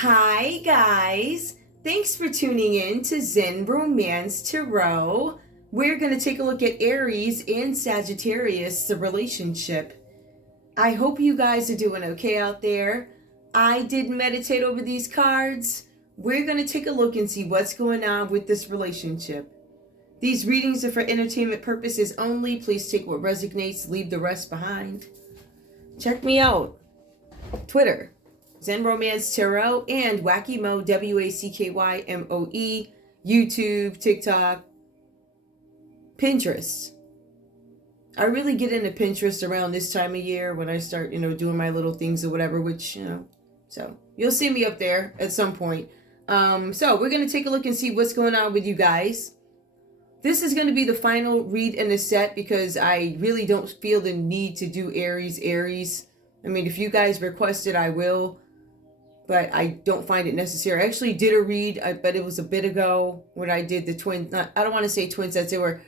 Hi, guys. Thanks for tuning in to Zen Romance Tarot. We're going to take a look at Aries and Sagittarius, the relationship. I hope you guys are doing okay out there. I did meditate over these cards. We're going to take a look and see what's going on with this relationship. These readings are for entertainment purposes only. Please take what resonates, leave the rest behind. Check me out. Twitter, Zen Romance Tarot, and Wacky Mo, WACKYMOE, YouTube, TikTok, Pinterest. I really get into Pinterest around this time of year when I start, doing my little things or whatever, which, so you'll see me up there at some point. So we're going to take a look and see what's going on with you guys. This is going to be the final read in the set because I really don't feel the need to do Aries. I mean, if you guys request it, I will. But I don't find it necessary. I actually did a read, but it was a bit ago when I did the twin. I don't want to say twin sets. They were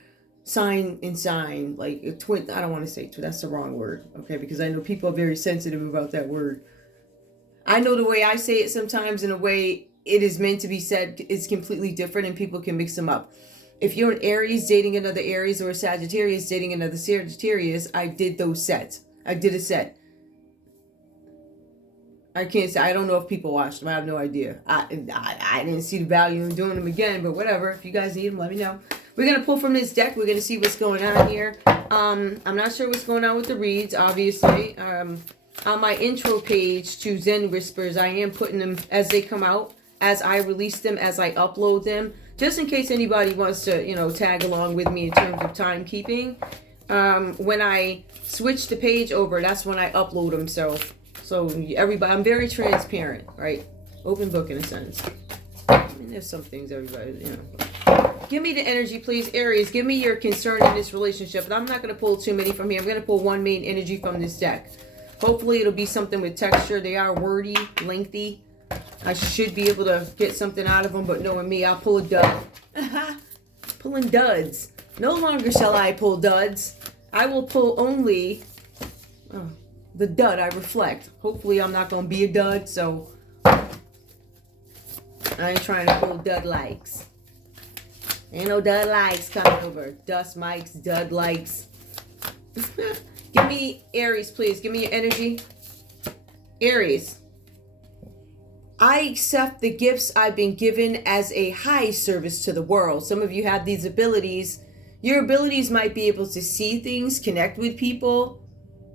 sign and sign, like a twin. I don't want to say twin. That's the wrong word, okay? Because I know people are very sensitive about that word. I know the way I say it sometimes and the way it is meant to be said is completely different, and people can mix them up. If you're an Aries dating another Aries or a Sagittarius dating another Sagittarius, I did those sets. I did a set. I can't say, I don't know if people watched them. I have no idea. I didn't see the value in doing them again, but whatever. If you guys need them, let me know. We're going to pull from this deck. We're going to see what's going on here. I'm not sure what's going on with the reads, obviously. On my intro page to Zen Whispers, I am putting them as they come out, as I release them, as I upload them, just in case anybody wants to, tag along with me in terms of timekeeping. When I switch the page over, that's when I upload them, so everybody, I'm very transparent, right? Open book in a sense. I mean, there's some things everybody, Give me the energy, please, Aries. Give me your concern in this relationship. But I'm not going to pull too many from here. I'm going to pull one main energy from this deck. Hopefully it'll be something with texture. They are wordy, lengthy. I should be able to get something out of them, but knowing me, I'll pull a dud. Pulling duds. No longer shall I pull duds. I will pull only... the dud I reflect. Hopefully I'm not going to be a dud, so I ain't trying to pull dud likes. Ain't no dud likes coming over. Dust mics, dud likes. Give me Aries, please. Give me your energy. Aries. I accept the gifts I've been given as a high service to the world. Some of you have these abilities. Your abilities might be able to see things, connect with people,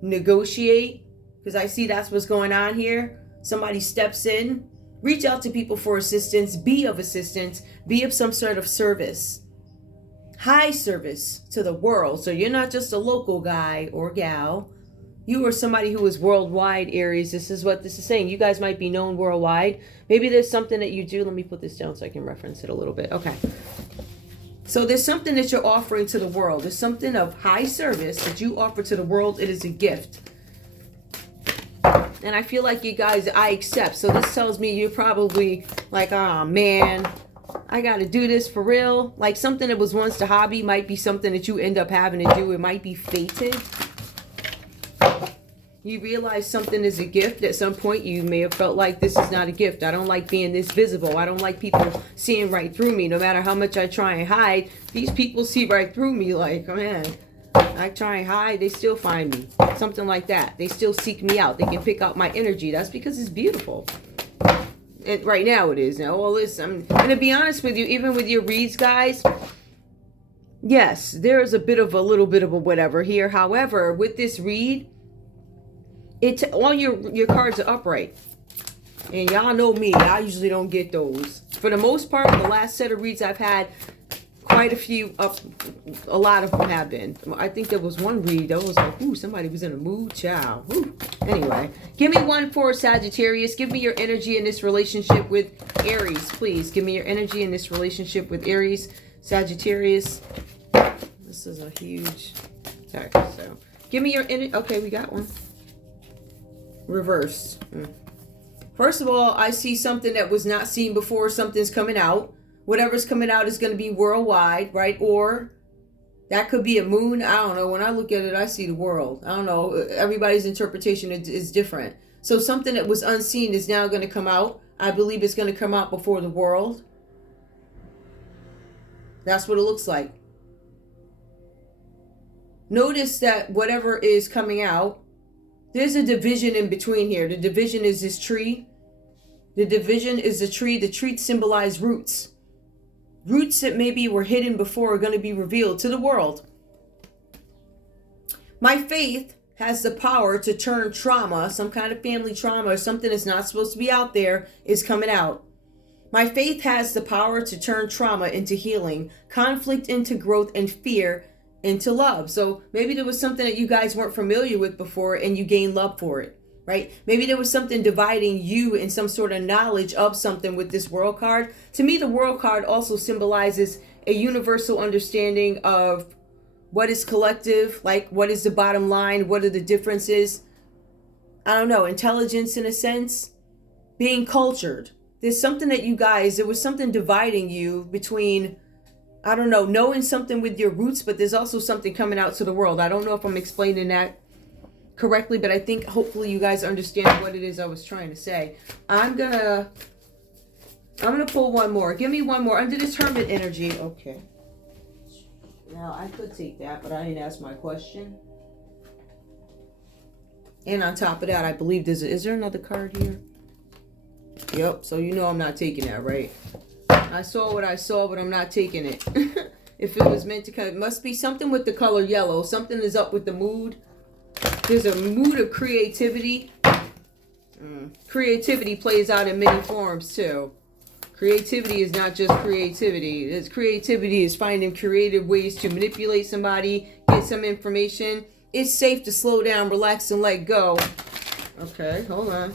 negotiate, because I see that's what's going on here. Somebody steps in, reach out to people for assistance, be of assistance, be of some sort of service. High service to the world. So you're not just a local guy or gal. You are somebody who is worldwide, Aries. This is what this is saying. You guys might be known worldwide. Maybe there's something that you do. Let me put this down so I can reference it a little bit. Okay. So there's something that you're offering to the world. There's something of high service that you offer to the world. It is a gift. And I feel like you guys, I accept. So this tells me you're probably like, oh man, I got to do this for real. Like something that was once a hobby might be something that you end up having to do. It might be fated. You realize something is a gift. At some point, you may have felt like this is not a gift. I don't like being this visible. I don't like people seeing right through me. No matter how much I try and hide, these people see right through me like, man, I try and hide, they still find me. Something like that. They still seek me out. They can pick out my energy. That's because it's beautiful. And right now it is. Now, all this, I'm going to be honest with you, even with your reads, guys, yes, there is a little bit of a whatever here. However, with this read, all your cards are upright. And y'all know me. I usually don't get those. For the most part, the last set of reads I've had, quite a few up. A lot of them have been. I think there was one read that was like, ooh, somebody was in a mood, child. Ooh. Anyway, give me one for Sagittarius. Give me your energy in this relationship with Aries, please. Give me your energy in this relationship with Aries, Sagittarius. This is a huge text. So give me your energy. Okay, we got one. Reverse. First of all, I see something that was not seen before. Something's coming out. Whatever's coming out is going to be worldwide, right? Or that could be a moon. I don't know. When I look at it, I see the world. I don't know. Everybody's interpretation is different. So something that was unseen is now going to come out. I believe it's going to come out before the world. That's what it looks like. Notice that whatever is coming out, there's a division in between here. The division is this tree. The division is the tree. The tree symbolizes roots. Roots that maybe were hidden before are going to be revealed to the world. My faith has the power to turn trauma, some kind of family trauma or something that's not supposed to be out there, is coming out. My faith has the power to turn trauma into healing, conflict into growth, and fear into love. So maybe there was something that you guys weren't familiar with before and you gained love for it, right? Maybe there was something dividing you in some sort of knowledge of something with this world card. To me, the world card also symbolizes a universal understanding of what is collective, like what is the bottom line, what are the differences. I don't know, intelligence in a sense, being cultured. There's something that you guys, there was something dividing you between, I don't know, knowing something with your roots, but there's also something coming out to the world. I don't know if I'm explaining that correctly, but I think hopefully you guys understand what it is I was trying to say. I'm gonna pull one more. Give me one more. Undetermined energy. Okay. Now I could take that, but I didn't ask my question. And on top of that, I believe is there another card here? Yep, so you know I'm not taking that, right? I saw what I saw, but I'm not taking it. If it was meant to come, it must be something with the color yellow. Something is up with the mood. There's a mood of creativity. Creativity plays out in many forms, too. Creativity is not just creativity. Creativity is finding creative ways to manipulate somebody, get some information. It's safe to slow down, relax, and let go. Okay, hold on.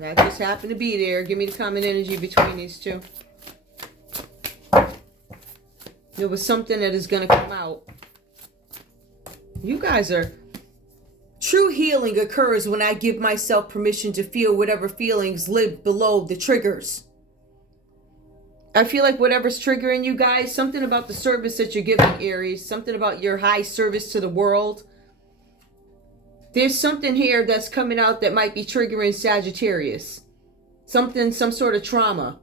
That just happened to be there. Give me the common energy between these two. There was something that is going to come out. You guys are... True healing occurs when I give myself permission to feel whatever feelings live below the triggers. I feel like whatever's triggering you guys, something about the service that you're giving, Aries, something about your high service to the world. There's something here that's coming out that might be triggering Sagittarius. Something, some sort of trauma.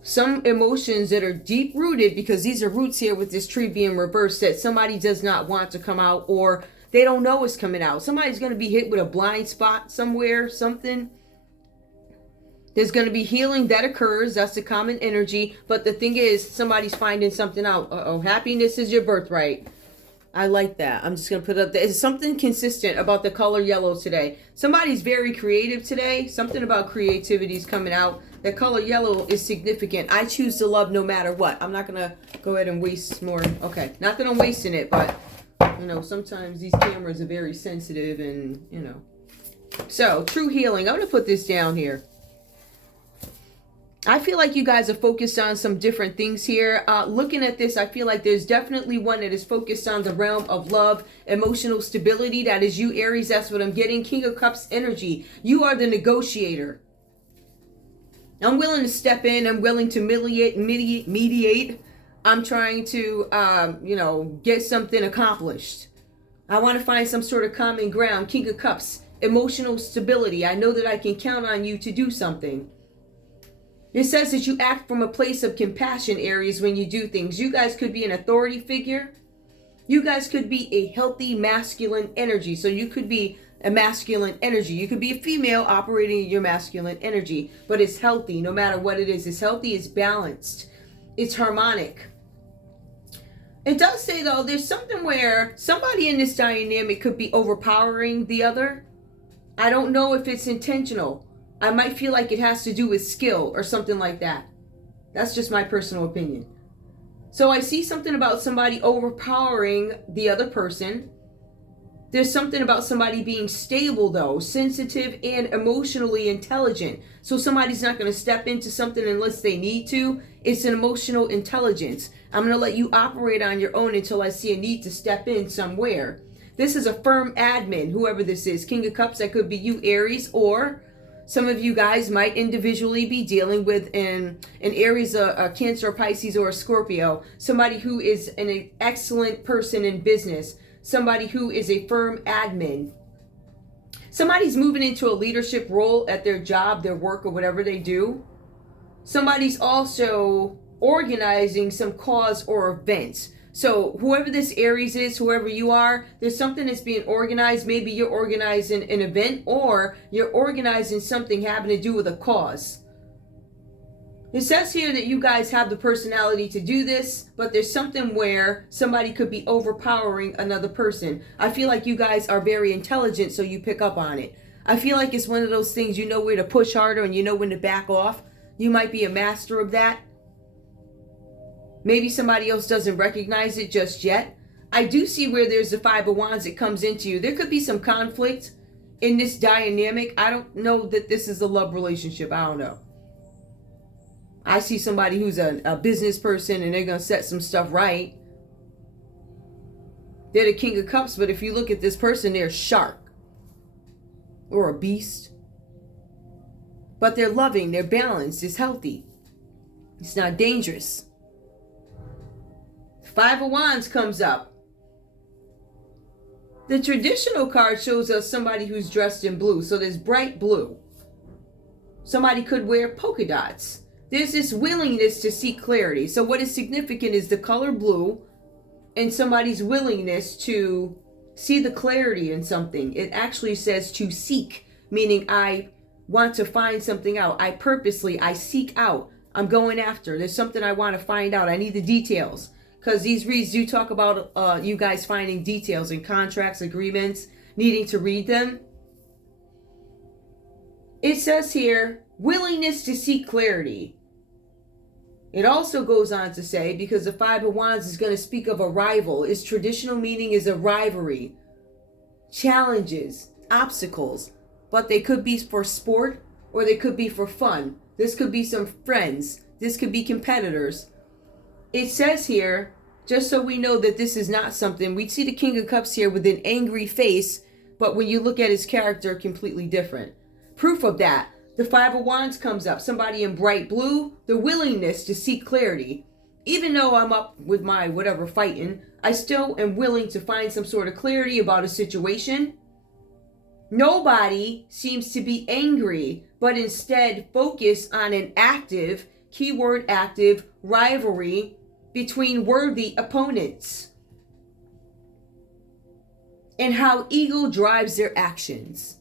Some emotions that are deep rooted, because these are roots here with this tree being reversed, that somebody does not want to come out, or they don't know is coming out. Somebody's going to be hit with a blind spot somewhere, something. There's going to be healing that occurs. That's the common energy. But the thing is, somebody's finding something out. Uh-oh, happiness is your birthright. I like that. I'm just going to put it up there. It's something consistent about the color yellow today. Somebody's very creative today. Something about creativity is coming out. The color yellow is significant. I choose to love no matter what. I'm not going to go ahead and waste more. Okay. Not that I'm wasting it, but, you know, sometimes these cameras are very sensitive and, you know. So, true healing. I'm going to put this down here. I feel like you guys are focused on some different things here. Looking at this, I feel like there's definitely one that is focused on the realm of love, emotional stability. That is you, Aries. That's what I'm getting. King of Cups energy. You are the negotiator. I'm willing to step in. I'm willing to mediate. I'm trying to, you know, get something accomplished. I want to find some sort of common ground. King of Cups, emotional stability. I know that I can count on you to do something. It says that you act from a place of compassion, Aries, when you do things. You guys could be an authority figure. You guys could be a healthy masculine energy. So you could be a masculine energy. You could be a female operating your masculine energy. But it's healthy no matter what it is. It's healthy, it's balanced, it's harmonic. It does say, though, there's something where somebody in this dynamic could be overpowering the other. I don't know if it's intentional. I might feel like it has to do with skill or something like that. That's just my personal opinion. So I see something about somebody overpowering the other person. There's something about somebody being stable, though, sensitive and emotionally intelligent. So somebody's not going to step into something unless they need to. It's an emotional intelligence. I'm going to let you operate on your own until I see a need to step in somewhere. This is a firm admin, whoever this is. King of Cups, that could be you, Aries, or some of you guys might individually be dealing with an Aries, a Cancer, a Pisces, or a Scorpio. Somebody who is an excellent person in business. Somebody who is a firm admin. Somebody's moving into a leadership role at their job, their work, or whatever they do. Somebody's also organizing some cause or event. So whoever this Aries is, whoever you are, there's something that's being organized. Maybe you're organizing an event, or you're organizing something having to do with a cause. It says here that you guys have the personality to do this, but there's something where somebody could be overpowering another person. I feel like you guys are very intelligent, so you pick up on it. I feel like it's one of those things, you know where to push harder and you know when to back off. You might be a master of that. Maybe somebody else doesn't recognize it just yet. I do see where there's the Five of Wands that comes into you. There could be some conflict in this dynamic. I don't know that this is a love relationship. I don't know. I see somebody who's a business person and they're going to set some stuff right. They're the King of Cups, but if you look at this person, they're a shark or a beast. But they're loving, they're balanced, it's healthy. It's not dangerous. Five of Wands comes up. The traditional card shows us somebody who's dressed in blue. So there's bright blue. Somebody could wear polka dots. There's this willingness to seek clarity. So what is significant is the color blue and somebody's willingness to see the clarity in something. It actually says to seek, meaning I want to find something out. I seek out. I'm going after. There's something I want to find out. I need the details. Because these reads do talk about you guys finding details in contracts, agreements, needing to read them. It says here, willingness to seek clarity. It also goes on to say, because the Five of Wands is going to speak of a rival. Its traditional meaning is a rivalry, challenges, obstacles. But they could be for sport or they could be for fun. This could be some friends. This could be competitors. It says here, just so we know that this is not something, we see the King of Cups here with an angry face, but when you look at his character, completely different. Proof of that, the Five of Wands comes up. Somebody in bright blue, the willingness to seek clarity. Even though I'm up with my whatever fighting, I still am willing to find some sort of clarity about a situation. Nobody seems to be angry, but instead focus on an active, keyword active, rivalry between worthy opponents. And how ego drives their actions.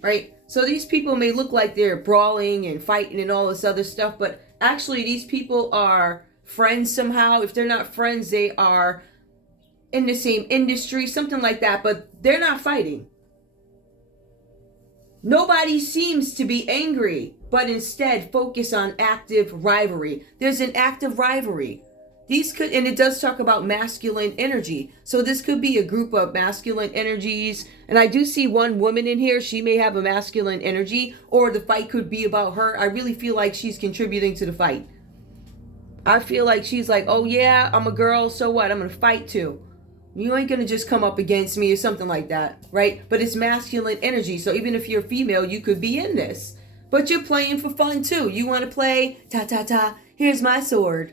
Right? So these people may look like they're brawling and fighting and all this other stuff, but actually these people are friends somehow. If they're not friends, they are in the same industry, something like that, but they're not fighting. Nobody seems to be angry, but instead focus on active rivalry. There's an active rivalry. These could, and it does talk about masculine energy. So this could be a group of masculine energies. And I do see one woman in here. She may have a masculine energy, or the fight could be about her. I really feel like she's contributing to the fight. I feel like she's like, oh yeah, I'm a girl, so what? I'm going to fight too. You ain't going to just come up against me or something like that, right? But it's masculine energy. So even if you're female, you could be in this. But you're playing for fun too. You want to play, ta-ta-ta, here's my sword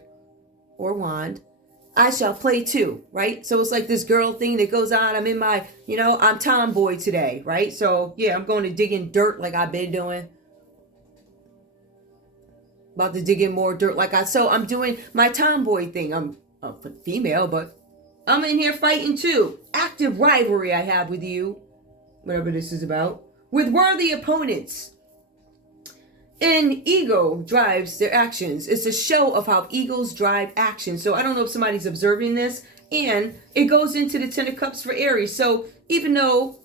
or wand. I shall play too, right? So it's like this girl thing that goes on. I'm in my, I'm tomboy today, right? So yeah, I'm going to dig in dirt like I've been doing. About to dig in more dirt so I'm doing my tomboy thing. I'm a female, but I'm in here fighting too. Active rivalry I have with you, whatever this is about, with worthy opponents. And ego drives their actions. It's a show of how egos drive action. So I don't know if somebody's observing this. And it goes into the Ten of Cups for Aries. So even though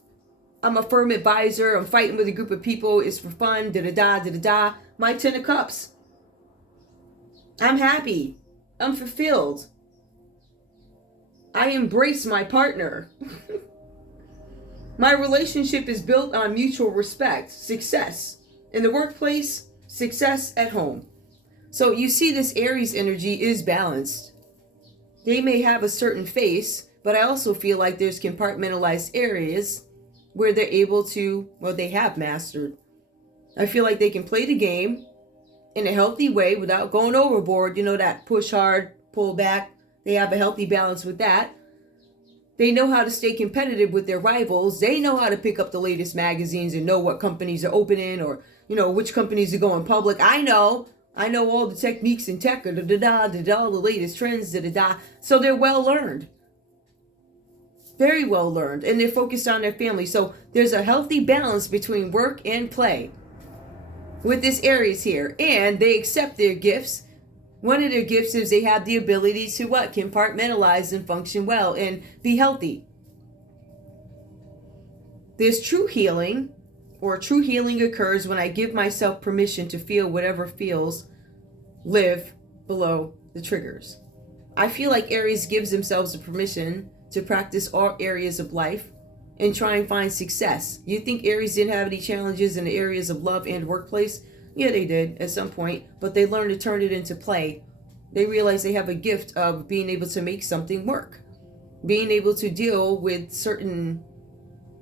I'm a firm advisor, I'm fighting with a group of people, it's for fun, da-da-da, my Ten of Cups. I'm happy. I'm fulfilled. I embrace my partner. My relationship is built on mutual respect, success in the workplace, success at home. So you see this Aries energy is balanced. They may have a certain face, but I also feel like there's compartmentalized areas where they're able to, they have mastered. I feel like they can play the game in a healthy way without going overboard. That push hard, pull back. They have a healthy balance with that. They know how to stay competitive with their rivals. They know how to pick up the latest magazines and know what companies are opening, or, which companies are going public. I know all the techniques in tech, all the latest trends, So they're well learned. Very well learned. And they're focused on their family. So there's a healthy balance between work and play with this Aries here. And they accept their gifts. One of their gifts is they have the ability to compartmentalize and function well and be healthy. There's true healing, or true healing occurs when I give myself permission to feel whatever feels live below the triggers. I feel like Aries gives themselves the permission to practice all areas of life and try and find success. You think Aries didn't have any challenges in the areas of love and workplace? Yeah, they did at some point, but they learned to turn it into play. They realize they have a gift of being able to make something work, being able to deal with certain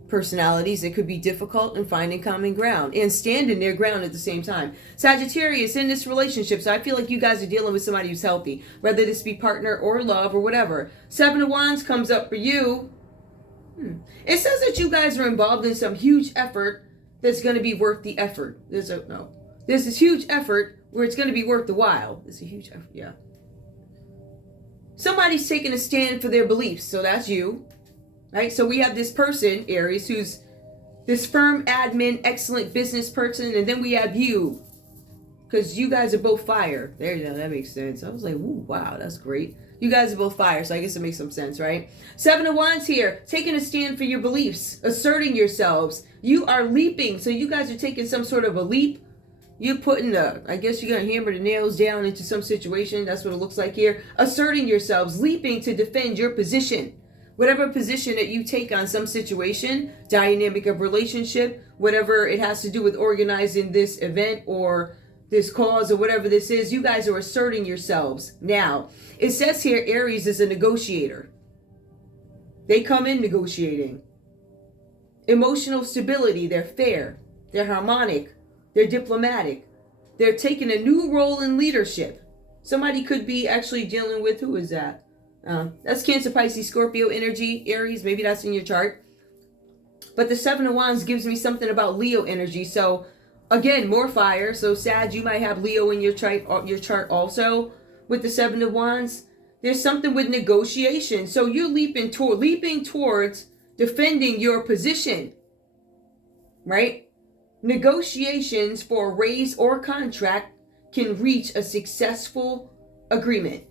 personalities that could be difficult and finding common ground and standing their ground at the same time. Sagittarius, in this relationship, so I feel like you guys are dealing with somebody who's healthy, whether this be partner or love or whatever. Seven of Wands comes up for you. It says that you guys are involved in some huge effort that's going to be worth the effort. There's this huge effort where it's going to be worth the while. It's a huge effort, yeah. Somebody's taking a stand for their beliefs, so that's you. Right? So we have this person, Aries, who's this firm admin, excellent business person, and then we have you, because you guys are both fire. There you go, that makes sense. I was like, ooh, wow, that's great. You guys are both fire, so I guess it makes some sense, right? Seven of Wands here, taking a stand for your beliefs, asserting yourselves. You are leaping, so you guys are taking some sort of a leap. You're putting I guess you're going to hammer the nails down into some situation. That's what it looks like here. Asserting yourselves, leaping to defend your position. Whatever position that you take on some situation, dynamic of relationship, whatever it has to do with organizing this event or this cause or whatever this is, you guys are asserting yourselves. Now, it says here Aries is a negotiator. They come in negotiating. Emotional stability, they're fair, they're harmonic, they're diplomatic. They're taking a new role in leadership. Somebody could be actually dealing with, who is that? That's Cancer, Pisces, Scorpio energy, Aries. Maybe that's in your chart. But the Seven of Wands gives me something about Leo energy. So again, more fire. So Sag, you might have Leo in your chart also. With the Seven of Wands, there's something with negotiation. So you're leaping towards defending your position, right? Negotiations for a raise or contract can reach a successful agreement.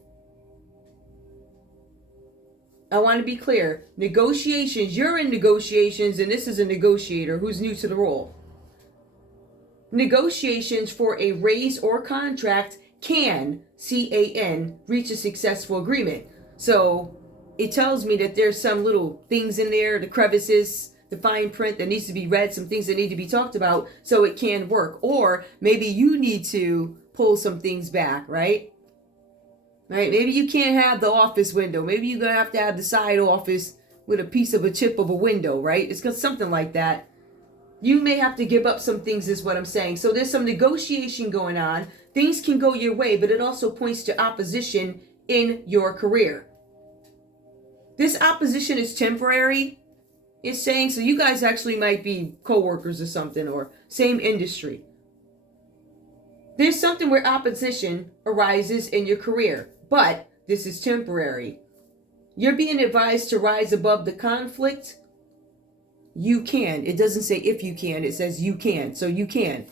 I want to be clear. Negotiations, you're in negotiations, and this is a negotiator who's new to the role. Negotiations for a raise or contract can, C-A-N, reach a successful agreement. So it tells me that there's some little things in there, the crevices, the fine print that needs to be read, some things that need to be talked about so it can work. Or maybe you need to pull some things back, right? Right? Maybe you can't have the office window. Maybe you're going to have the side office with a piece of a chip of a window, right? It's got something like that. You may have to give up some things is what I'm saying. So there's some negotiation going on. Things can go your way, but it also points to opposition in your career. This opposition is temporary, it's saying, so you guys actually might be co-workers or something, or same industry. There's something where opposition arises in your career, but this is temporary. You're being advised to rise above the conflict. You can. It doesn't say if you can, it says you can. So you can.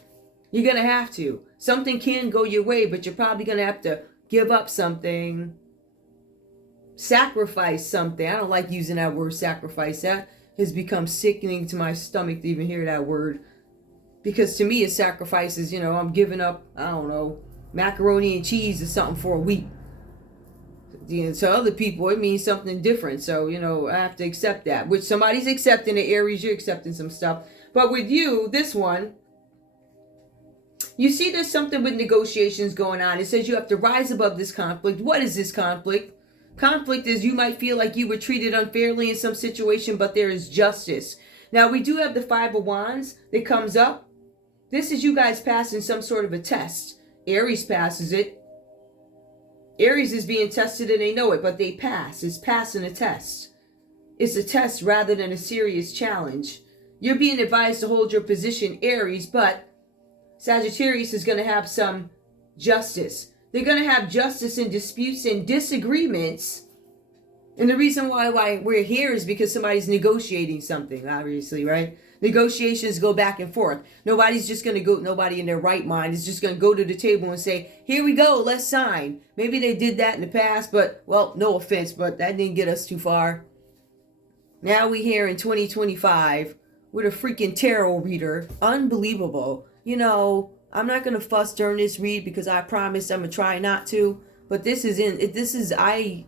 You're going to have to. Something can go your way, but you're probably going to have to give up something. Sacrifice something. I don't like using that word sacrifice. That has become sickening to my stomach to even hear that word. Because to me, a sacrifice is, I'm giving up, I don't know, macaroni and cheese or something for a week. To other people, it means something different. So, I have to accept that. Which somebody's accepting it, Aries, you're accepting some stuff. But with you, this one, you see there's something with negotiations going on. It says you have to rise above this conflict. What is this conflict? Conflict is you might feel like you were treated unfairly in some situation, but there is justice. Now, we do have the Five of Wands that comes up. This is you guys passing some sort of a test. Aries passes it. Aries is being tested and they know it, but they pass. It's passing a test. It's a test rather than a serious challenge. You're being advised to hold your position, Aries, but Sagittarius is going to have some justice. They're going to have justice in disputes and disagreements. And the reason why we're here is because somebody's negotiating something, obviously, right? Negotiations go back and forth. Nobody's just going to go, nobody in their right mind is just going to go to the table and say, here we go, let's sign. Maybe they did that in the past, but, well, no offense, but that didn't get us too far. Now we here in 2025 with a freaking tarot reader. Unbelievable. You know, I'm not going to fuss during this read because I promised I'm going to try not to. But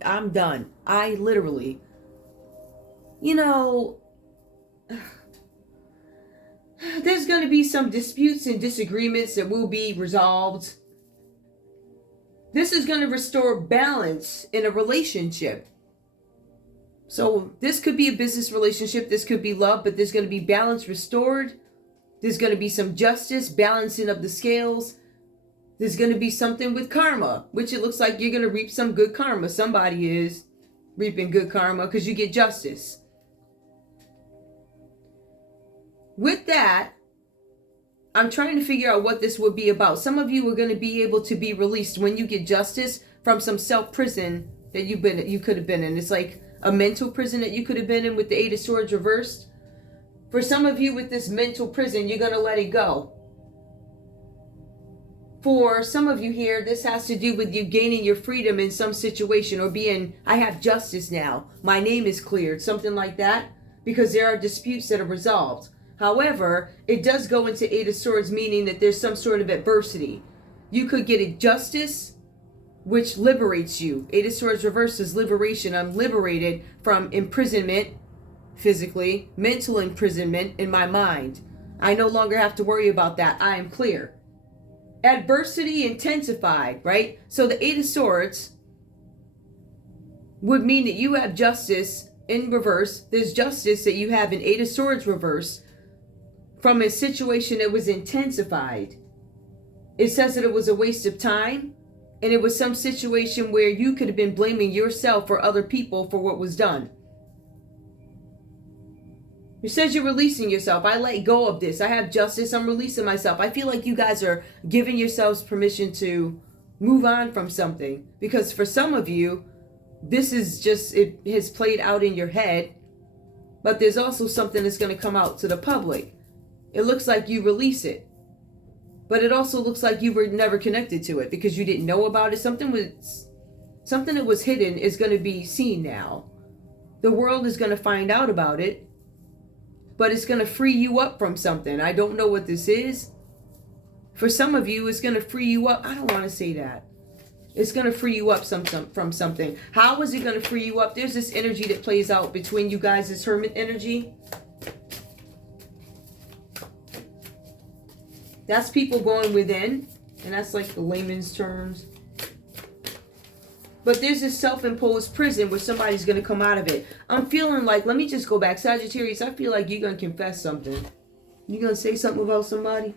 I'm done. I literally, you know, there's going to be some disputes and disagreements that will be resolved. This is going to restore balance in a relationship. So this could be a business relationship. This could be love, but there's going to be balance restored. There's going to be some justice, balancing of the scales. There's going to be something with karma, which it looks like you're going to reap some good karma. Somebody is reaping good karma because you get justice. With that, I'm trying to figure out what this would be about. Some of you are going to be able to be released when you get justice from some self-prison that you could have been in. It's like a mental prison that you could have been in with the Eight of Swords reversed. For some of you with this mental prison, you're going to let it go. For some of you here, this has to do with you gaining your freedom in some situation or being, I have justice now. My name is cleared, something like that, because there are disputes that are resolved. However, it does go into Eight of Swords, meaning that there's some sort of adversity. You could get a justice, which liberates you. Eight of Swords reversed is liberation. I'm liberated from imprisonment, physically, mental imprisonment in my mind. I no longer have to worry about that. I am clear. Adversity intensified, right? So the Eight of Swords would mean that you have justice in reverse. There's justice that you have in Eight of Swords reverse from a situation that was intensified. It says that it was a waste of time, and it was some situation where you could have been blaming yourself or other people for what was done. It says you're releasing yourself. I let go of this. I have justice. I'm releasing myself. I feel like you guys are giving yourselves permission to move on from something. Because for some of you, this is just, it has played out in your head. But there's also something that's going to come out to the public. It looks like you release it. But it also looks like you were never connected to it because you didn't know about it. Something that was hidden is going to be seen now. The world is going to find out about it. But it's going to free you up from something. I don't know what this is. For some of you, it's going to free you up. I don't want to say that. It's going to free you up from something. How is it going to free you up? There's this energy that plays out between you guys, this hermit energy. That's people going within. And that's like the layman's terms. But there's this self-imposed prison where somebody's going to come out of it. I'm feeling like, let me just go back. Sagittarius, I feel like you're going to confess something. You're going to say something about somebody?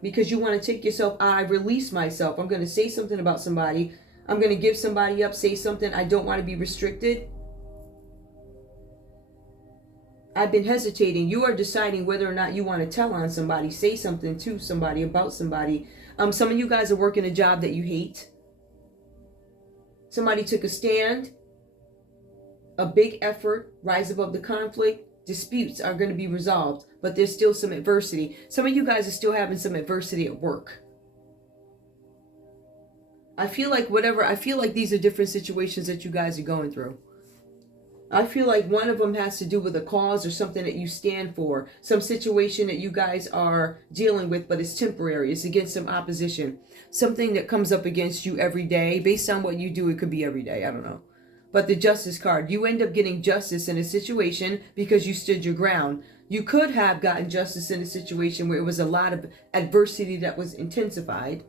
Because you want to take yourself out. I release myself. I'm going to say something about somebody. I'm going to give somebody up, say something. I don't want to be restricted. I've been hesitating. You are deciding whether or not you want to tell on somebody, say something to somebody, about somebody. Some of you guys are working a job that you hate. Somebody took a stand, a big effort, rise above the conflict. Disputes are going to be resolved, but there's still some adversity. Some of you guys are still having some adversity at work. I feel like these are different situations that you guys are going through. I feel like one of them has to do with a cause or something that you stand for. Some situation that you guys are dealing with, but it's temporary. It's against some opposition. Something that comes up against you every day. Based on what you do, it could be every day. I don't know. But the justice card. You end up getting justice in a situation because you stood your ground. You could have gotten justice in a situation where it was a lot of adversity that was intensified.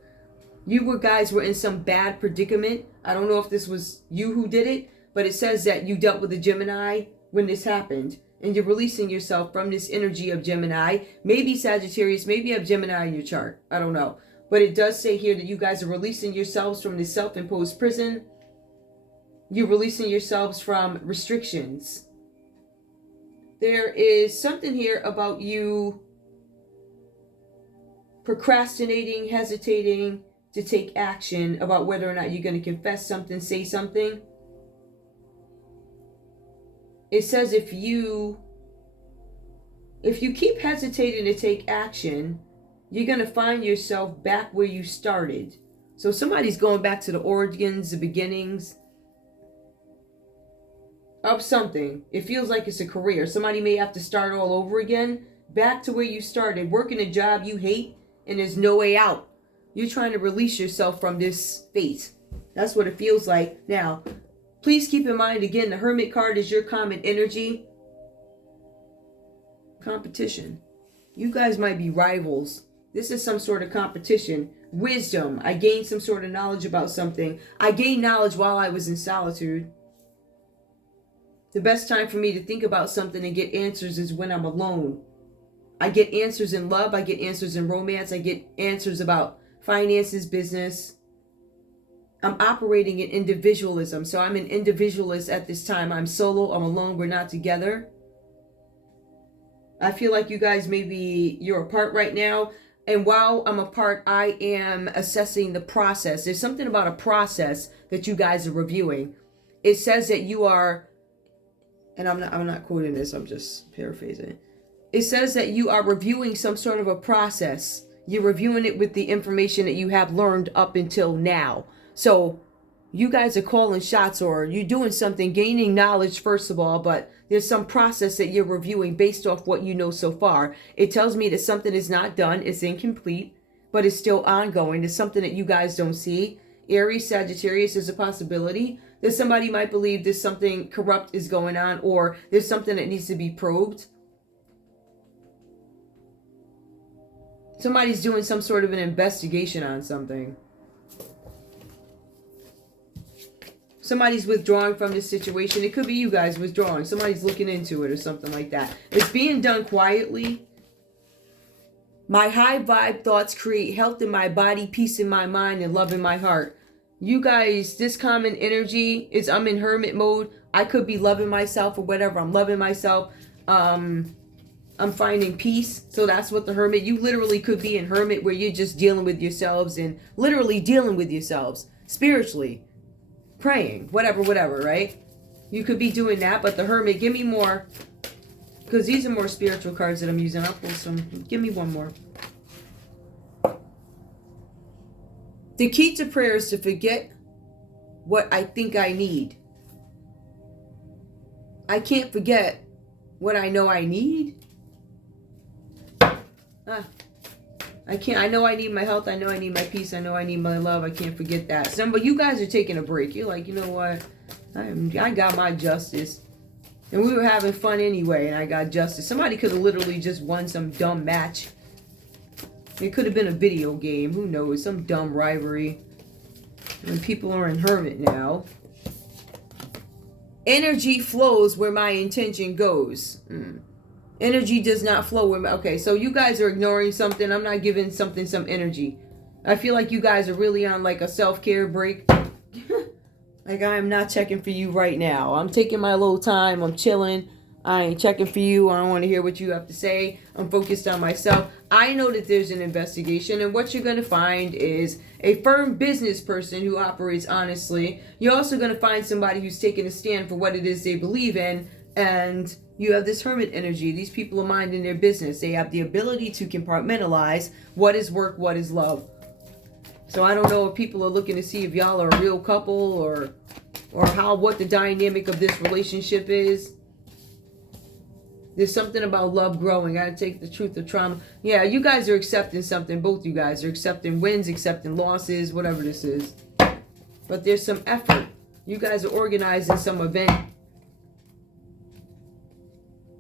You guys were in some bad predicament. I don't know if this was you who did it. But it says that you dealt with a Gemini when this happened. And you're releasing yourself from this energy of Gemini. Maybe Sagittarius, maybe you have Gemini in your chart. I don't know. But it does say here that you guys are releasing yourselves from this self-imposed prison. You're releasing yourselves from restrictions. There is something here about you procrastinating, hesitating to take action about whether or not you're going to confess something, say something. It says if you keep hesitating to take action, you're going to find yourself back where you started. So somebody's going back to the origins, the beginnings of something. It feels like it's a career. Somebody may have to start all over again, back to where you started, working a job you hate, and there's no way out. You're trying to release yourself from this fate. That's what it feels like. Now, please keep in mind, again, the Hermit card is your common energy. Competition. You guys might be rivals. This is some sort of competition. Wisdom. I gained some sort of knowledge about something. I gained knowledge while I was in solitude. The best time for me to think about something and get answers is when I'm alone. I get answers in love. I get answers in romance. I get answers about finances, business. I'm operating in individualism. So I'm an individualist at this time. I'm solo. I'm alone. We're not together. I feel like you guys you're apart right now. And while I'm apart, I am assessing the process. There's something about a process that you guys are reviewing. It says that you are, and I'm not quoting this, I'm just paraphrasing. It says that you are reviewing some sort of a process. You're reviewing it with the information that you have learned up until now. So you guys are calling shots, or you're doing something, gaining knowledge first of all, but there's some process that you're reviewing based off what you know so far. It tells me that something is not done, it's incomplete, but it's still ongoing. It's something that you guys don't see. Aries, Sagittarius is a possibility that somebody might believe there's something corrupt is going on, or there's something that needs to be probed. Somebody's doing some sort of an investigation on something. Somebody's withdrawing from this situation. It could be you guys withdrawing. Somebody's looking into it or something like that. It's being done quietly. My high vibe thoughts create health in my body, peace in my mind, and love in my heart. You guys, this common energy is, I'm in hermit mode. I could be loving myself or whatever. I'm loving myself. I'm finding peace. So that's what the hermit, you literally could be in hermit where you're just dealing with yourselves and literally dealing with yourselves spiritually, praying, whatever, right? You could be doing that, but the hermit, give me more, because these are more spiritual cards that I'm using. I'll pull some. Give me one more. The key to prayer is to forget what I think I need. I can't forget what I know I need. I can't. I know I need my health. I know I need my peace. I know I need my love. I can't forget that. But you guys are taking a break. You're like, you know what? I got my justice. And we were having fun anyway, and I got justice. Somebody could have literally just won some dumb match. It could have been a video game. Who knows? Some dumb rivalry. And people are in hermit now. Energy flows where my intention goes. Energy does not flow where my... Okay, so you guys are ignoring something. I'm not giving something some energy. I feel like you guys are really on like a self-care break. Like, I am not checking for you right now. I'm taking my little time. I'm chilling. I ain't checking for you. I don't want to hear what you have to say. I'm focused on myself. I know that there's an investigation, and what you're going to find is a firm business person who operates honestly. You're also going to find somebody who's taking a stand for what it is they believe in, and you have this hermit energy. These people are minding their business. They have the ability to compartmentalize what is work, what is love. So I don't know if people are looking to see if y'all are a real couple, or what the dynamic of this relationship is. There's something about love growing. Gotta take the truth of trauma. Yeah, you guys are accepting something. Both you guys are accepting wins, accepting losses, whatever this is. But there's some effort. You guys are organizing some event.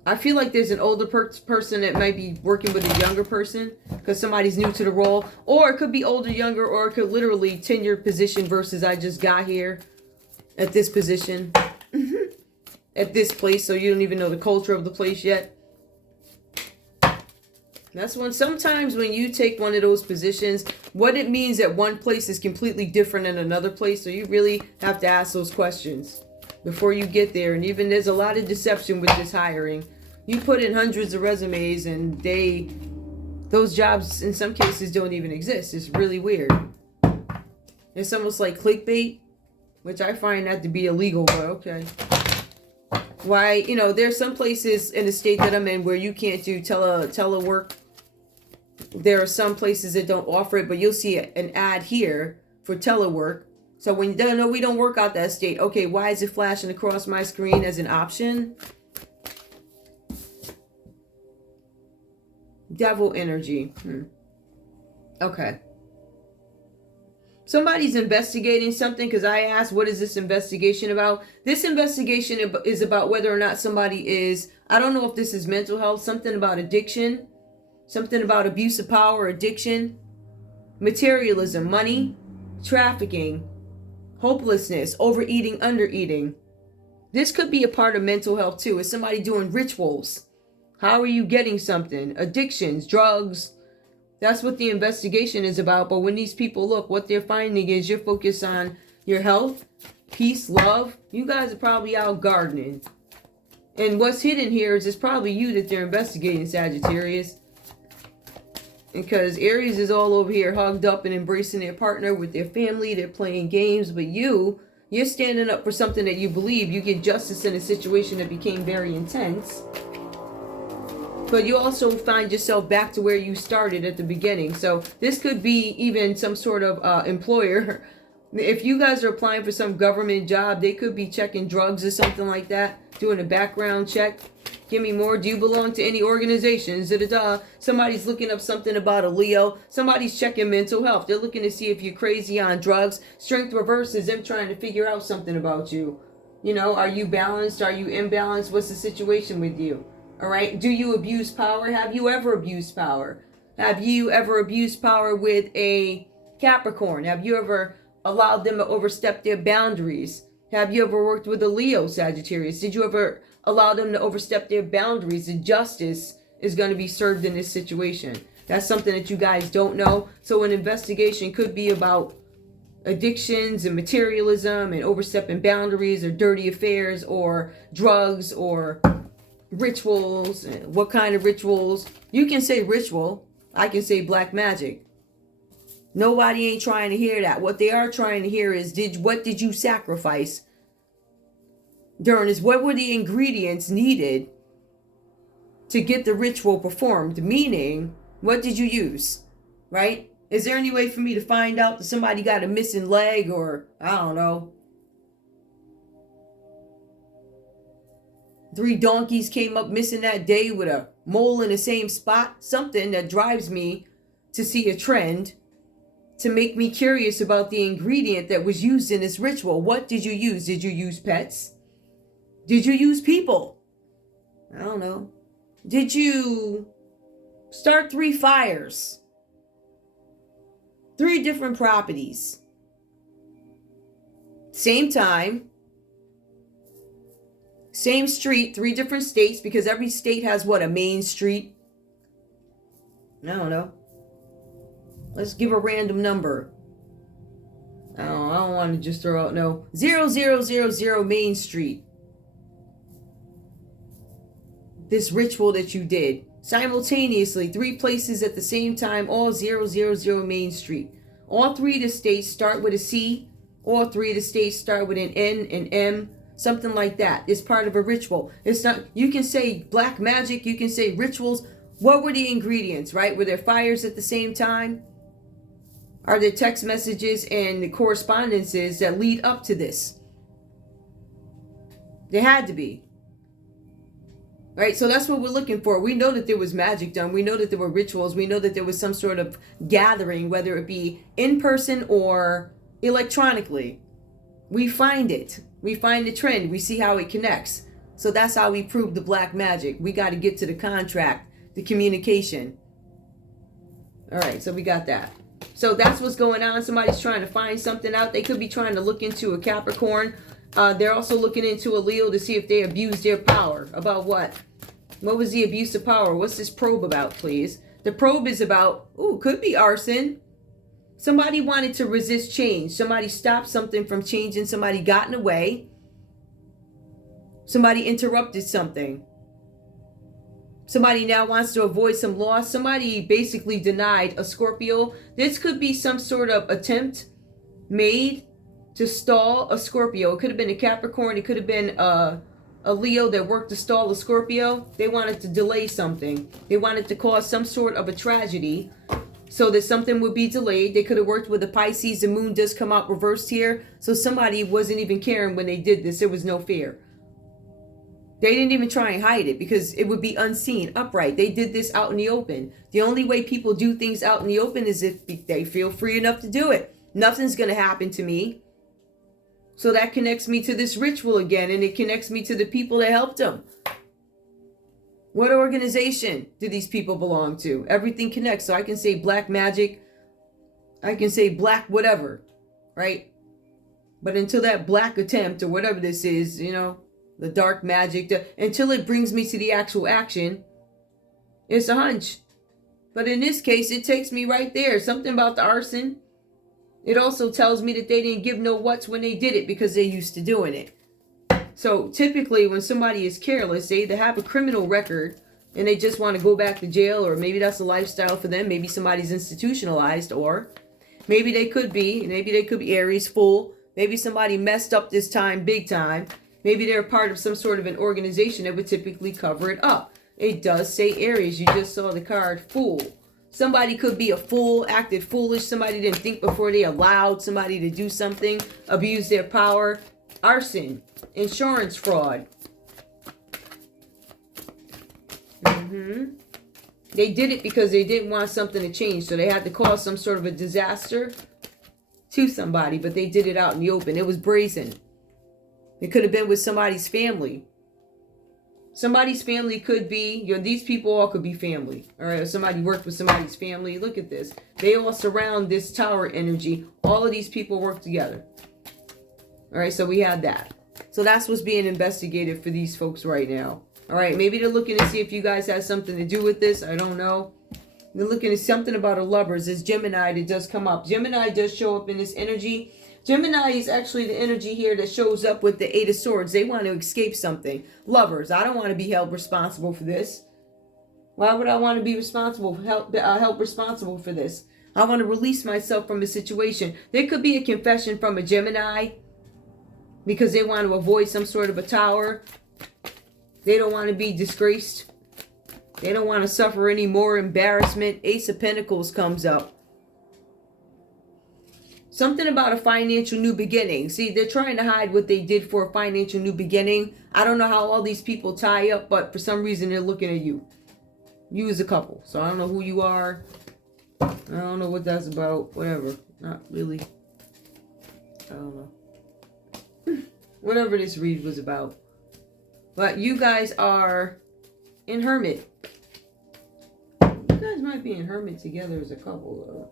I feel like there's an older person that might be working with a younger person because somebody's new to the role. Or it could be older, younger, or it could literally tenured position versus I just got here at this position. At this place, so you don't even know the culture of the place yet. That's when sometimes when you take one of those positions, what it means at one place is completely different in another place. So you really have to ask those questions before you get there. And even there's a lot of deception with this hiring. You put in hundreds of resumes and those jobs in some cases don't even exist. It's really weird. It's almost like clickbait, which I find that to be illegal, but okay. Why, you know, there's some places in the state that I'm in where you can't do telework. There are some places that don't offer it, but you'll see an ad here for telework. So when you don't know we don't work out that state, okay, why is it flashing across my screen as an option? Devil energy. Okay. Somebody's investigating something because I asked, what is this investigation about? This investigation is about whether or not somebody is, I don't know if this is mental health, something about addiction, something about abuse of power, addiction, materialism, money, trafficking, hopelessness, overeating, undereating. This could be a part of mental health too. Is somebody doing rituals? How are you getting something? Addictions, drugs. That's what the investigation is about. But when these people look, what they're finding is you're focused on your health, peace, love. You guys are probably out gardening. And what's hidden here is it's probably you that they're investigating, Sagittarius. Because Aries is all over here hugged up and embracing their partner with their family. They're playing games. But you're standing up for something that you believe. You get justice in a situation that became very intense. But you also find yourself back to where you started at the beginning. So this could be even some sort of employer. If you guys are applying for some government job, they could be checking drugs or something like that, doing a background check. Give me more. Do you belong to any organizations? Somebody's looking up something about a Leo. Somebody's checking mental health. They're looking to see if you're crazy on drugs. Strength reverse is them trying to figure out something about you. You know, are you balanced? Are you imbalanced? What's the situation with you? All right. Do you abuse power? Have you ever abused power? Have you ever abused power with a Capricorn? Have you ever allowed them to overstep their boundaries? Have you ever worked with a Leo, Sagittarius? Did you ever allow them to overstep their boundaries? The justice is going to be served in this situation. That's something that you guys don't know. So an investigation could be about addictions and materialism and overstepping boundaries or dirty affairs or drugs or rituals. What kind of rituals? You can say ritual. I can say black magic. Nobody ain't trying to hear that. What they are trying to hear is what did you sacrifice during this? What were the ingredients needed to get the ritual performed? Meaning, what did you use? Right? Is there any way for me to find out that somebody got a missing leg or I don't know, 3 donkeys came up missing that day with a mole in the same spot? Something that drives me to see a trend, to make me curious about the ingredient that was used in this ritual. What did you use? Did you use pets? Did you use people? I don't know. Did you start 3 fires? 3 different properties. Same time. Same street, 3 different states, because every state has what, a main street? I don't know. Let's give a random number. I don't want to just throw out 0000 Main Street. This ritual that you did simultaneously, 3 places at the same time, all 000 Main Street. All 3 of the states start with a C. All 3 of the states start with an N, an M. Something like that. It's part of a ritual. It's not, you can say black magic, you can say rituals. What were the ingredients, right? Were there fires at the same time? Are there text messages and the correspondences that lead up to this? There had to be. Right? So that's what we're looking for. We know that there was magic done. We know that there were rituals. We know that there was some sort of gathering, whether it be in person or electronically. We find it. We find the trend. We see how it connects. So that's how we prove the black magic. We got to get to the contract, the communication. All right, so we got that. So that's what's going on. Somebody's trying to find something out. They could be trying to look into a Capricorn. They're also looking into a Leo to see if they abused their power. About what? What was the abuse of power? What's this probe about, please? The probe is about, could be arson. Somebody wanted to resist change. Somebody stopped something from changing. Somebody got in the way. Somebody interrupted something. Somebody now wants to avoid some loss. Somebody basically denied a Scorpio. This could be some sort of attempt made to stall a Scorpio. It could have been a Capricorn. It could have been a Leo that worked to stall a Scorpio. They wanted to delay something. They wanted to cause some sort of a tragedy so that something would be delayed. They could have worked with a Pisces. The moon does come out reversed here. So somebody wasn't even caring when they did this. There was no fear. They didn't even try and hide it because it would be unseen, upright. They did this out in the open. The only way people do things out in the open is if they feel free enough to do it. Nothing's going to happen to me. So that connects me to this ritual again, and it connects me to the people that helped them. What organization do these people belong to? Everything connects. So I can say black magic. I can say black whatever, right? But until that black attempt or whatever this is, the dark magic, until it brings me to the actual action, it's a hunch. But in this case, it takes me right there. Something about the arson. It also tells me that they didn't give no what's when they did it because they're used to doing it. So typically when somebody is careless, they either have a criminal record and they just want to go back to jail, or maybe that's a lifestyle for them. Maybe somebody's institutionalized, or maybe they could be Aries, full. Maybe somebody messed up this time, big time. Maybe they're part of some sort of an organization that would typically cover it up. It does say Aries. You just saw the card Fool. Somebody could be a fool, acted foolish. Somebody didn't think before they allowed somebody to do something, abuse their power. Arson, insurance fraud. They did it because they didn't want something to change. So they had to cause some sort of a disaster to somebody, but they did it out in the open. It was brazen. It could have been with somebody's family. Somebody's family could be, these people all could be family. All right, or somebody worked with somebody's family. Look at this. They all surround this tower energy. All of these people work together. All right, so we had that. So that's what's being investigated for these folks right now. All right, maybe they're looking to see if you guys have something to do with this. I don't know. They're looking at something about a lovers. It's Gemini that does come up. Gemini does show up in this energy. Gemini is actually the energy here that shows up with the Eight of Swords. They want to escape something. Lovers, I don't want to be held responsible for this. Why would I want to be responsible, held responsible for this? I want to release myself from a situation. There could be a confession from a Gemini because they want to avoid some sort of a tower. They don't want to be disgraced. They don't want to suffer any more embarrassment. Ace of Pentacles comes up. Something about a financial new beginning. See, they're trying to hide what they did for a financial new beginning. I don't know how all these people tie up, but for some reason they're looking at you. You as a couple. So I don't know who you are. I don't know what that's about. Whatever. Not really. I don't know. Whatever this read was about. But you guys are in Hermit. You guys might be in Hermit together as a couple, though.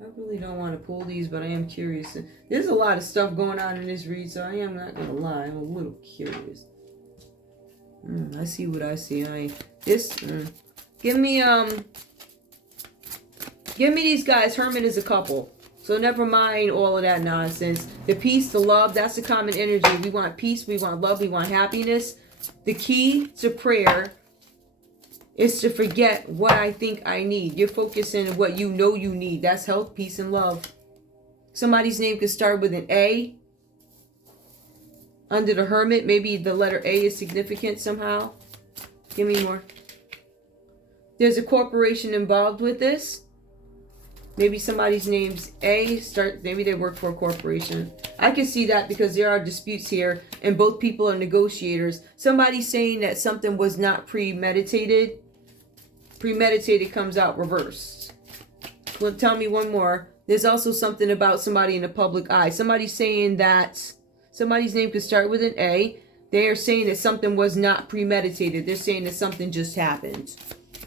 I really don't want to pull these, but I am curious. There's a lot of stuff going on in this read, so I am not going to lie. I'm a little curious. I see what I see. Give me these guys. Hermit is a couple. So never mind all of that nonsense. The peace, the love, that's the common energy. We want peace, we want love, we want happiness. The key to prayer is to forget what I think I need. You're focusing on what you know you need. That's health, peace, and love. Somebody's name could start with an A. Under the Hermit, maybe the letter A is significant somehow. Give me more. There's a corporation involved with this. Maybe somebody's name's A. Maybe they work for a corporation. I can see that because there are disputes here and both people are negotiators. Somebody's saying that something was not premeditated. Premeditated comes out reversed. Well, tell me one more. There's also something about somebody in the public eye. Somebody's saying that somebody's name could start with an A. They are saying that something was not premeditated. They're saying that something just happened.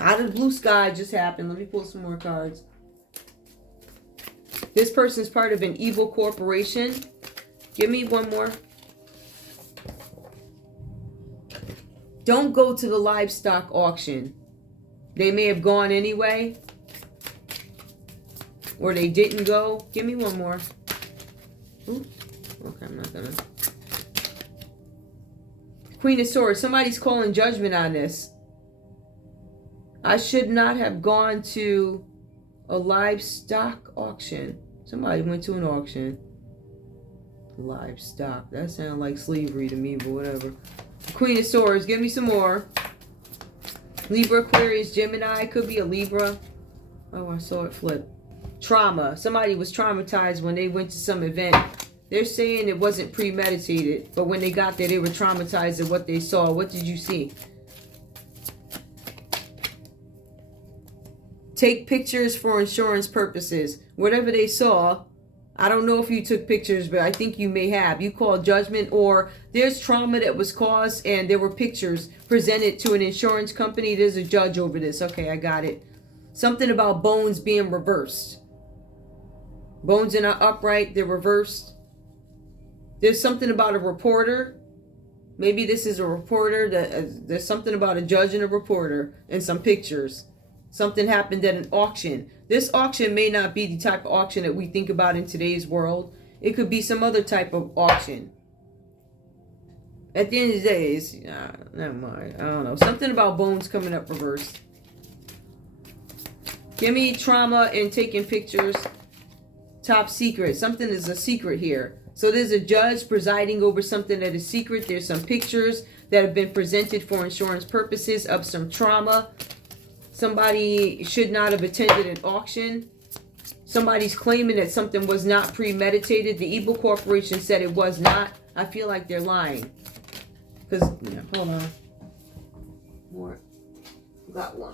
Out of the blue sky, just happened. Let me pull some more cards. This person's part of an evil corporation. Give me one more. Don't go to the livestock auction. They may have gone anyway. Or they didn't go. Give me one more. Ooh. Okay, I'm not gonna. Queen of Swords. Somebody's calling judgment on this. I should not have gone to a livestock auction. Somebody went to an auction. Livestock. That sounds like slavery to me, but whatever. Queen of Swords. Give me some more. Libra, Aquarius, Gemini. Could be a Libra. Oh, I saw it flip. Trauma. Somebody was traumatized when they went to some event. They're saying it wasn't premeditated, but when they got there, they were traumatized at what they saw. What did you see? Take pictures for insurance purposes. Whatever they saw, I don't know if you took pictures, but I think you may have. You called judgment, or there's trauma that was caused and there were pictures presented to an insurance company. There's a judge over this. Okay, I got it. Something about bones being reversed. Bones are not upright, they're reversed. There's something about a reporter. Maybe this is a reporter. There's something about a judge and a reporter and some pictures. Something happened at an auction. This auction may not be the type of auction that we think about in today's world. It could be some other type of auction. At the end of the day, it's, never mind. I don't know. Something about bones coming up reversed. Give me trauma and taking pictures. Top secret. Something is a secret here. So there's a judge presiding over something that is secret. There's some pictures that have been presented for insurance purposes of some trauma. Somebody should not have attended an auction. Somebody's claiming that something was not premeditated. The Evil Corporation said it was not. I feel like they're lying. Because, yeah, hold on. More. Got one.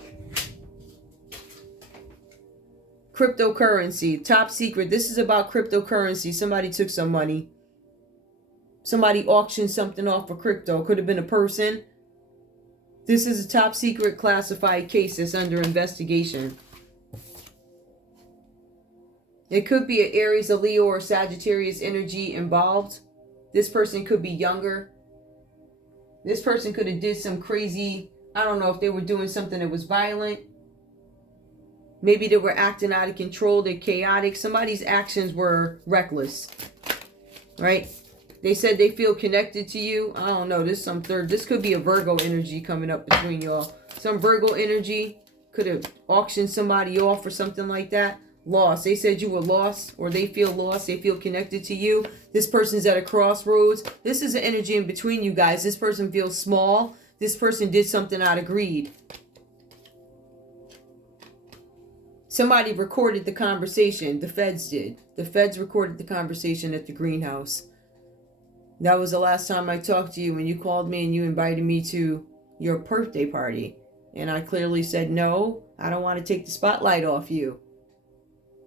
Cryptocurrency, top secret. This is about cryptocurrency. Somebody took some money. Somebody auctioned something off for crypto. Could have been a person. This is a top secret classified case that's under investigation. It could be an Aries, a Leo, or Sagittarius energy involved. This person could be younger. This person could have did some crazy, I don't know if they were doing something that was violent. Maybe they were acting out of control. They're chaotic. Somebody's actions were reckless. Right? They said they feel connected to you. I don't know. This could be a Virgo energy coming up between y'all. Some Virgo energy could have auctioned somebody off or something like that. Lost. They said you were lost, or they feel lost. They feel connected to you. This person's at a crossroads. This is an energy in between you guys. This person feels small. This person did something out of greed. Somebody recorded the conversation. The feds did. The feds recorded the conversation at the greenhouse. That was the last time I talked to you when you called me and you invited me to your birthday party. And I clearly said, no, I don't want to take the spotlight off you.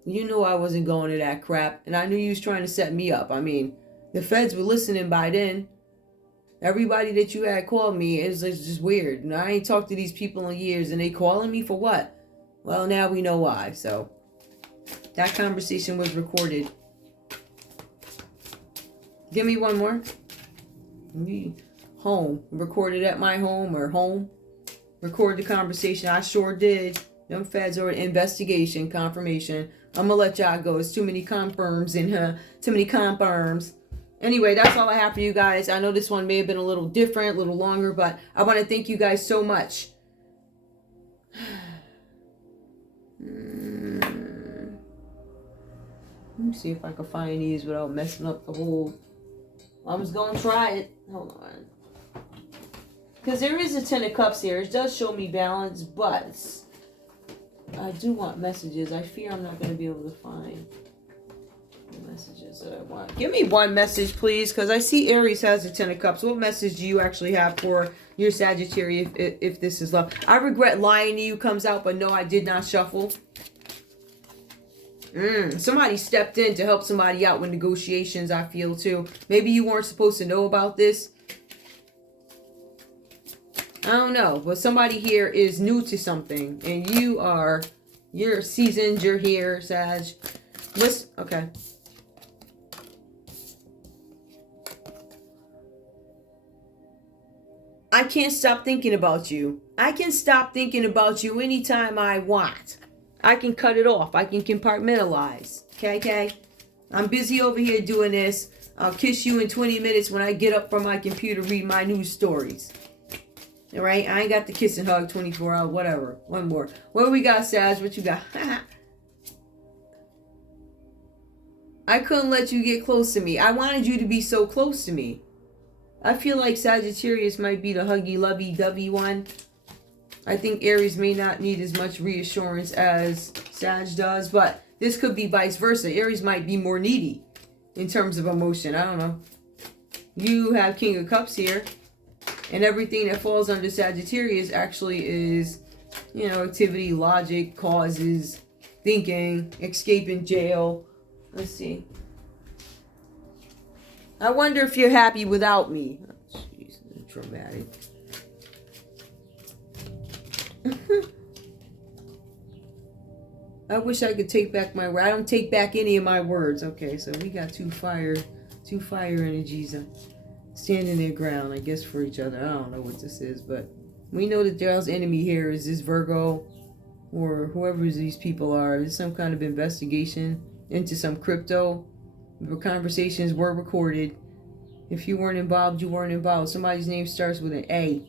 You knew I wasn't going to that crap. And I knew you was trying to set me up. I mean, the feds were listening by then. Everybody that you had called me is just weird. And I ain't talked to these people in years. And they calling me for what? Well, now we know why. So that conversation was recorded. Give me one more. Home. Recorded at my home or home. Record the conversation. I sure did. Them feds are investigation, confirmation. I'm going to let y'all go. It's too many confirms in here. Too many confirms. Anyway, that's all I have for you guys. I know this one may have been a little different, a little longer, but I want to thank you guys so much. Let me see if I can find these without messing up the whole... I was going to try it. Hold on. Because there is a 10 of Cups here. It does show me balance, but I do want messages. I fear I'm not going to be able to find the messages that I want. Give me one message, please, because I see Aries has a 10 of Cups. What message do you actually have for your Sagittarius if this is love? I regret lying to you comes out, but no, I did not shuffle. Somebody stepped in to help somebody out with negotiations, I feel, too. Maybe you weren't supposed to know about this. I don't know. But somebody here is new to something. And you're seasoned, you're here, Sag. Listen, okay. I can't stop thinking about you. I can stop thinking about you anytime I want. I can cut it off. I can compartmentalize. Okay? I'm busy over here doing this. I'll kiss you in 20 minutes when I get up from my computer, read my news stories. All right? I ain't got the kiss and hug 24 hours, whatever. One more. What we got, Sag? What you got? I couldn't let you get close to me. I wanted you to be so close to me. I feel like Sagittarius might be the huggy, lovey, dovey one. I think Aries may not need as much reassurance as Sag does, but this could be vice versa. Aries might be more needy in terms of emotion. I don't know. You have King of Cups here, and everything that falls under Sagittarius actually is, you know, activity, logic, causes, thinking, escaping jail. Let's see. I wonder if you're happy without me. Oh, jeez, dramatic. I wish I could take back my word. I don't take back any of my words. Okay, so we got two fire energies standing their ground, I guess, for each other. I don't know what this is, but we know that Daryl's enemy here is this Virgo or whoever these people are. There's some kind of investigation into some crypto. The conversations were recorded. If you weren't involved, you weren't involved. Somebody's name starts with an A,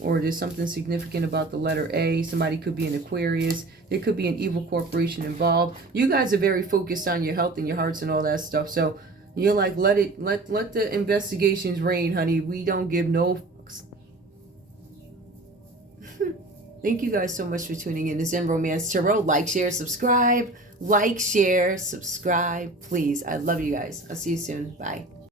or there's something significant about the letter A. Somebody could be an Aquarius. There could be an evil corporation involved. You guys are very focused on your health and your hearts and all that stuff. So you're like, let the investigations reign, honey. We don't give no fucks. Thank you guys so much for tuning in to Zen Romance Tarot. Like, share, subscribe. Like, share, subscribe, please. I love you guys. I'll see you soon. Bye.